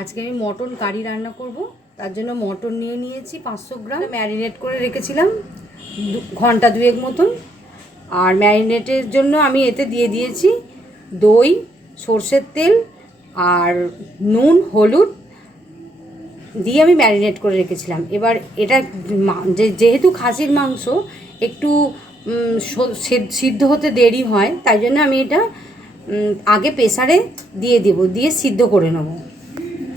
আজকে আমি mutton curry রান্না করব। তার জন্য মটন নিয়ে নিয়েছি 500 গ্রাম, ম্যারিনেট করে রেখেছিলাম ঘন্টা দুয়েক মতন। আর ম্যারিনেটের জন্য আমি এতে দিয়ে দিয়েছি দই, সর্ষের তেল আর নুন, হলুদ দিয়ে আমি ম্যারিনেট করে রেখেছিলাম। এবার এটা যেহেতু খাসির মাংস একটু সিদ্ধ হতে দেরি হয়, তাই জন্য আমি এটা আগে প্রেসারে দিয়ে দেব, দিয়ে সিদ্ধ করে নেব।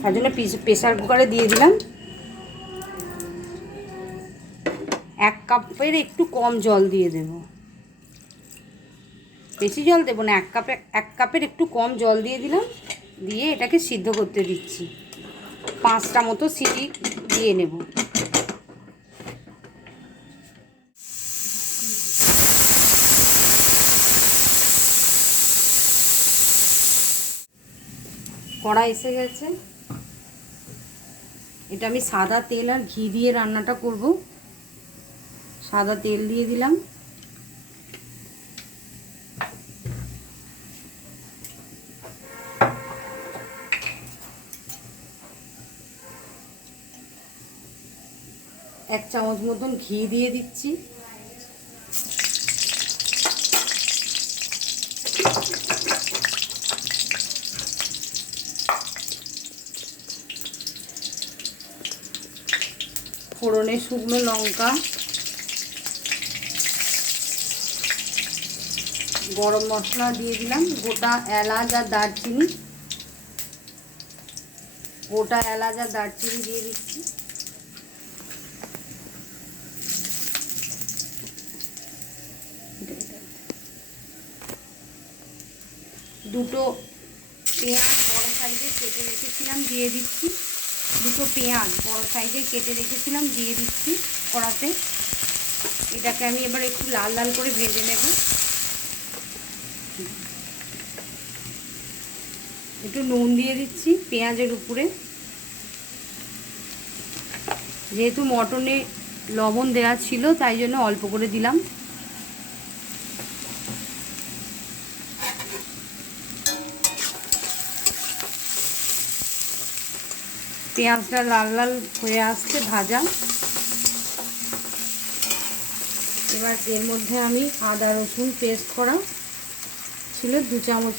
তার জন্য প্রেসার কুকারে দিয়ে দিলাম। 1 কাপের একটু কম জল দিয়ে দেব, বেশি জল দেবো না। 1 কাপের একটু কম জল দিয়ে দিলাম, দিয়ে এটাকে সিদ্ধ করতে দিচ্ছি। 5টা মতো সিটি দিয়ে নেব। কড়াই এসে গেছে। এটা আমি সাদা তেল আর ঘি দিয়ে রান্নাটা করব। সাদা তেল দিয়ে দিলাম, এক চামচ মতন ঘি দিয়ে দিচ্ছি। ফোড়নে শুকনো লঙ্কা, গরম মশলা দিয়ে দিলাম, গোটা এলাচ আর দারচিনি, দিয়ে দিচ্ছি। দুটো পেঁয়াজ বড় সাইজে কেটে রেখেছিলাম দিয়ে দিচ্ছি। দুটো পেঁয়াজ বড় সাইজে কেটে রেখেছিলাম দিয়ে দিচ্ছি কড়াতে। এটাকে আমি এবার একটু লাল লাল করে ভেজে নেব। একটু নুন দিয়ে দিচ্ছি পেঁয়াজের উপরে। যেহেতু মটনে লবণ দেওয়া ছিল, তাই জন্য অল্প করে দিলাম। পেঁয়াজটা লাল লাল হয়ে আসছে ভাজা। এবার এর মধ্যে আমি আদা রসুন পেস্ট করা ছিল 2 চামচ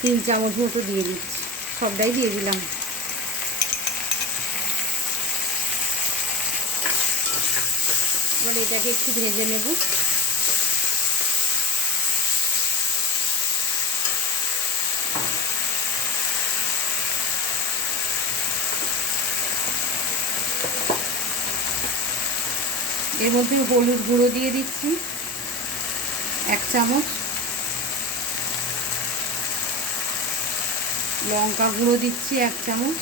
3 চামচ মতো দিয়ে দিচ্ছি। সবটাই দিয়ে দিলাম। এবার এটাকে একটু ভেজে নেব। এর মধ্যে হলুদ গুঁড়ো দিয়ে দিচ্ছি 1 চামচ, লঙ্কা গুঁড়ো দিচ্ছি 1 চামচ,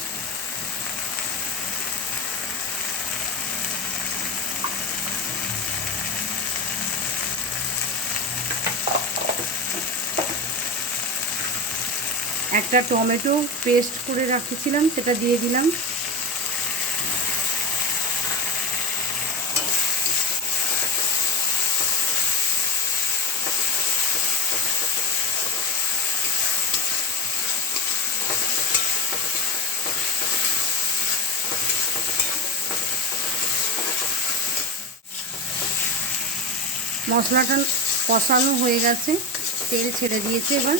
একটা টমেটো পেস্ট করে রাখছিলাম সেটা দিয়ে দিলাম। মশলাটা কষানো হয়ে গেছে, তেল ছেড়ে দিয়েছে। এবার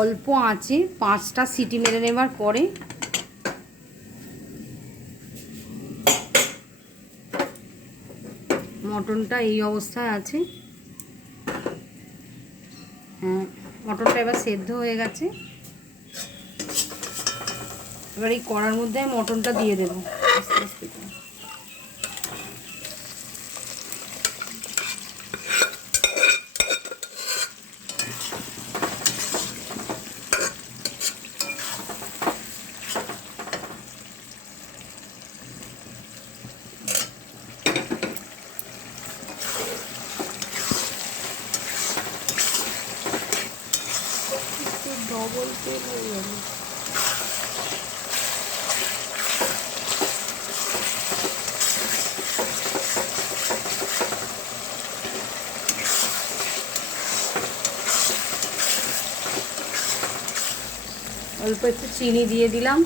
অল্প আঁচে 5টা সিটি মেরে নেবার পরে মটনটা এই অবস্থায় আছে। হ্যাঁ, মটনটা এবার সেদ্ধ হয়ে গেছে। এবার এই কড়ার মধ্যে মটনটা দিয়ে দেবো আস্তে আস্তে করে। ডবল তেল হয়ে যাবে। অল্প একটু চিনি দিয়ে দিলাম।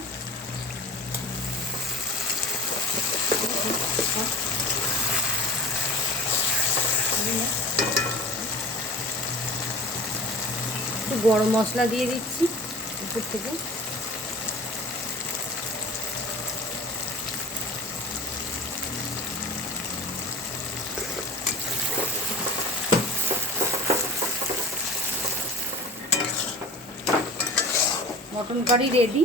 একটু গরম মশলা দিয়ে দিচ্ছি উপর থেকে। Mutton curry ready.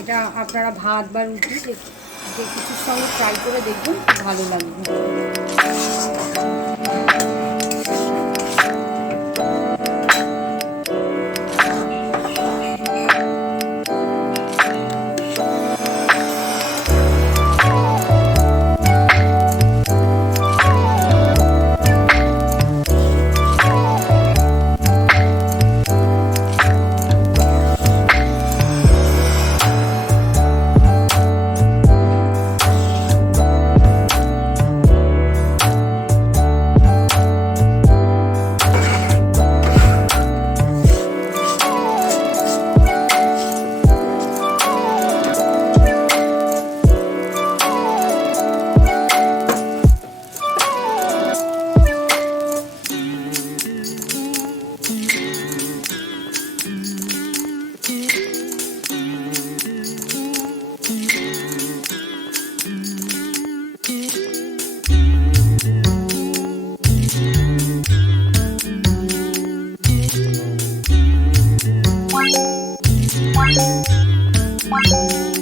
এটা আপনারা ভাত বা রুটি যে কিছুর সঙ্গে ট্রাই করে দেখবেন, ভালো লাগবে। Bye.